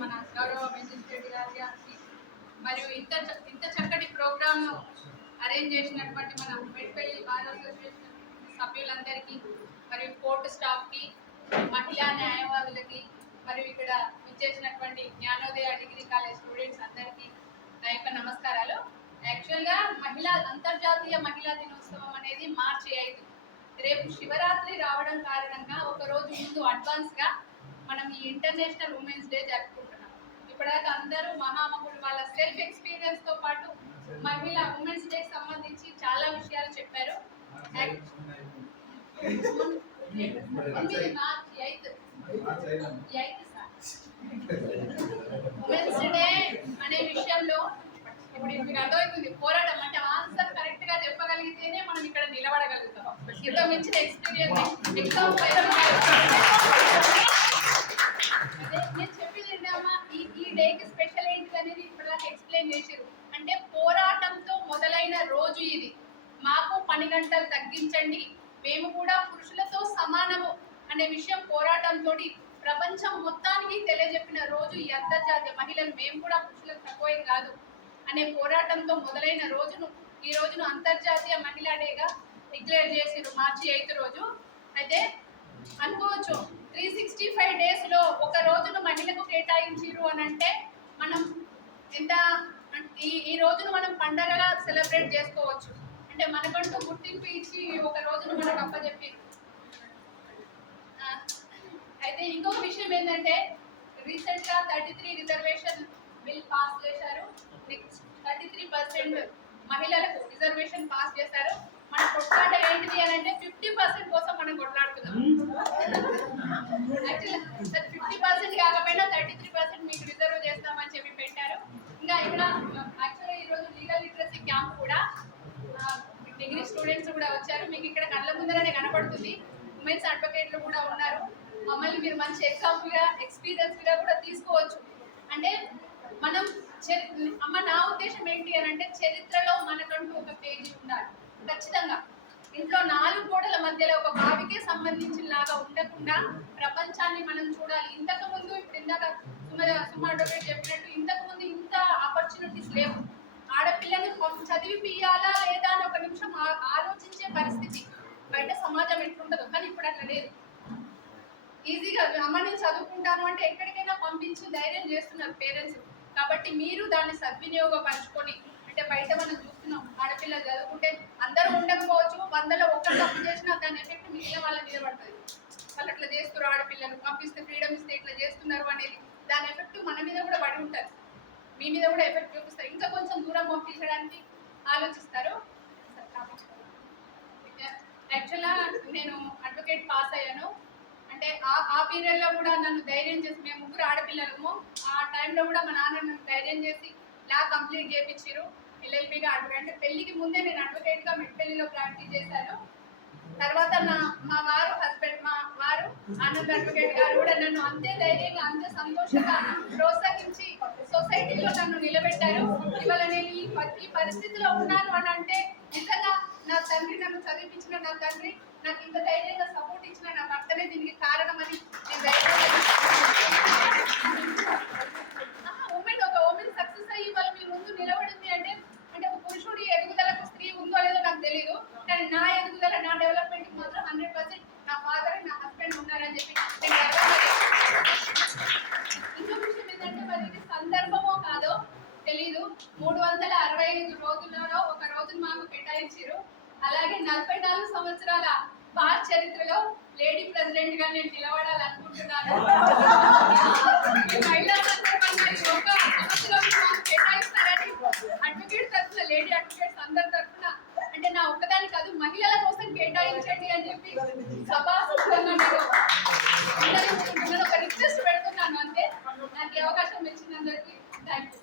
మన గౌరవ మెజిస్ట్రేట్ గారికి మరియు ఇంత చక్కటి ప్రోగ్రామ్ను అరేంజ్ చేసినటువంటి మన మెట్పల్లి బార్ అసోసియేషన్ సభ్యులందరికీ మరియు కోర్టు స్టాఫ్కి, మహిళా న్యాయవాదులకి మరియు ఇక్కడ ఇచ్చేసినటువంటి జ్ఞానోదయ డిగ్రీ కాలేజ్ స్టూడెంట్స్ అందరికీ నా యొక్క నమస్కారాలు. యాక్చువల్గా అంతర్జాతీయ మహిళా దినోత్సవం అనేది మార్చి 5. రేపు శివరాత్రి రావడం కారణంగా ఒక రోజు ముందు అడ్వాన్స్గా మనం ఈ ఇంటర్నేషనల్ ఉమెన్స్ డే జరుపుకుంటున్నాం. ఇప్పటిదాకా అందరూ మహామహులు వాళ్ళ సెల్ఫ్ ఎక్స్పీరియన్స్తో పాటు ఉమెన్స్ డేకి సంబంధించి చాలా విషయాలు చెప్పారు. ఉమెన్స్ డే అనే విషయంలో ఇప్పుడు మీకు అర్థమవుతుంది. పోరాటం అంటే ఆన్సర్ కరెక్ట్ గా చెప్పగలిగితేనే మనం ఇక్కడ నిలబడగలుగుతాం. ఇంత మించిన ఎక్స్పీరియన్స్ ఎగ్జామ్ నేను చెప్పింది ఏంటమ్మా, ఈ డేకి స్పెషల్ ఏంటి అనేది ఇప్పటిదాకా ఎక్స్ప్లెయిన్ చేసారు. అంటే పోరాటంతో మొదలైన రోజు ఇది. మాకు పని గంటలు తగ్గించండి, మేము కూడా పురుషులతో సమానము అనే విషయం పోరాటంతో ప్రపంచం మొత్తానికి తెలియజెప్పిన రోజు ఈ అంతర్జాతీయ మహిళలు మేము కూడా పురుషులకు తక్కువేం కాదు అనే పోరాటంతో మొదలైన ఈ రోజును అంతర్జాతీయ మహిళా డేగా డిక్లేర్ చేసిరు మార్చి 8 రోజు. అయితే అనుకోవచ్చు 365 డేస్లో ఒక రోజును మహిళకు కేటాయించిరు అని అంటే మనం ఎంత ఈ రోజును మనం పండగగా సెలబ్రేట్ చేసుకోవచ్చు. అంటే మనకంటూ గుర్తింపు ఇచ్చి ఒక రోజును మనకు అప్పచెప్పి. అయితే ఇంకొక విషయం ఏంటంటే రీసెంట్గా 33 రిజర్వేషన్ బిల్ పాస్ చేశారు. 33% మహిళలకు రిజర్వేషన్ పాస్ చేశారు. మన కొట్లాట ఏంటిది అని అంటే 50% కోసం మనం కొట్లాడుతున్నాం. యాక్చువల్లీ 50% కాకపోయినా 33% మీకు రిజర్వ్ చేస్తామని చెప్పి పెట్టారు. ఇంకా ఇక్కడ యాక్చువల్గా ఈరోజు లీగల్ లిటరసీ క్యాంప్ కూడా డిగ్రీ స్టూడెంట్స్ కూడా వచ్చారు. మీకు ఇక్కడ కళ్ళ ముందరనే కనపడుతుంది. ఉమెన్స్ అడ్వకేట్లు కూడా ఉన్నారు. మమ్మల్ని మీరు మంచి ఎగ్జాంపుల్గా ఎక్స్పీరియన్స్గా కూడా తీసుకోవచ్చు. అంటే మనం నా ఉద్దేశం ఏంటి అని అంటే చరిత్రలో మనకంటూ ఒక పేజీ ఉండాలి ఖచ్చితంగా. ఇంట్లో 4 గోడల మధ్యలో ఒక బావికే సంబంధించినలాగా ఉండకుండా ప్రపంచాన్ని మనం చూడాలి. ఇంతకుముందు ఇప్పుడు ఇందాక సుమా అడ్వకేట్ చెప్పినట్టు ఇంతకుముందు ఇంత ఆపర్చునిటీస్ లేవు. ఆడపిల్లని చదివిపియాలా లేదా అని ఒక నిమిషం ఆలోచించే పరిస్థితి బయట సమాజం ఎట్లుంటుందో. కానీ ఇప్పుడు అట్లా లేదు. ఈజీగా అమ్మ నేను చదువుకుంటాను అంటే ఎక్కడికైనా పంపించి ధైర్యం చేస్తున్నారు పేరెంట్స్. కాబట్టి మీరు దాన్ని సద్వినియోగపరచుకొని, అంటే బయట మనం చూస్తున్నాం ఆడపిల్లలు చదువుకుంటే అందరూ ఉండకపోవచ్చు, 100లో 1 తప్పు చేసినా దాని ఎఫెక్ట్ మిగిలిన వాళ్ళ మీద పడుతుంది. వాళ్ళు అట్లా చేస్తున్నారు, ఆడపిల్లలు పంపిస్తే ఫ్రీడమ్ ఇస్తే ఇట్లా చేస్తున్నారు అనేది దాని ఎఫెక్ట్ మన మీద కూడా పడి ఉంటుంది. మీ మీద కూడా ఎఫెక్ట్ చూపిస్తారు. ఇంకా కొంచెం దూరం పంపించడానికి ఆలోచిస్తారు. యాక్చువల్గా నేను అడ్వకేట్ పాస్ అయ్యాను. అంటే ఆ పీరియడ్లో కూడా నన్ను ధైర్యం చేసి, మేము 3 ఆడపిల్లలము, ఆ టైంలో కూడా మా నాన్న నన్ను ధైర్యం చేసి లా కంప్లీట్ చేయించారు. ఎల్ఎల్బిగా అడ్వకేట్. అంటే పెళ్లికి ముందే నేను అడ్వకేట్గా మెట్పల్లిలో ప్రాక్టీస్ చేశాను. తర్వాత మా వారు ఆనంద్ అడ్వకేట్ గారు కూడా నన్ను అంతే ధైర్యంగా అంతే సంతోషంగా ప్రోత్సహించి సొసైటీలో నన్ను నిలబెట్టారు. ఇవాళ నేను ఈ పరిస్థితిలో ఉన్నాను అని అంటే నిజంగా నా తండ్రి, నన్ను చదివించిన నా తండ్రి, నాకు ఇంత ధైర్యంగా సపోర్ట్ ఇచ్చిన నా భర్తనే దీనికి కారణమని నేను ఉమెన్ సక్సెస్ అయ్యి ఇవాళ మీ ముందు నిలబడింది అంటే ఒక పురుషుడి ఎదుగుదలకు స్త్రీ ఉందో లేదో నాకు తెలియదు. కానీ నా ఎదుగుదల, నా డెవలప్మెంట్కి మాత్రం 100% నా ఫాదర్, నా హస్బెండ్ ఉన్నారని చెప్పి ఇంకొక విషయం ఏంటంటే మరి ఇది సందర్భమో కాదో తెలీదు. 365 రోజులలో ఒక రోజును మాకు కేటాయించారు. అలాగే 44 సంవత్సరాల బార్ చరిత్రలో లేడీ ప్రెసిడెంట్ గా నేను నిలబడాలనుకుంటున్నాను. మహిళా సందర్భంగా ఒక సంవత్సరం మాకు కేటాయిస్తారని అడ్వకేట్ తరఫున, లేడీ అడ్వకేట్స్ అందరి తరఫున, అంటే నా ఒక్కదాని కాదు మహిళల కోసం కేటాయించండి అని చెప్పి సభాసంగా నేను ఒక రిక్వెస్ట్ పెడుతున్నాను. అంతే. నాకు అవకాశం ఇచ్చినందరికీ థ్యాంక్ యూ.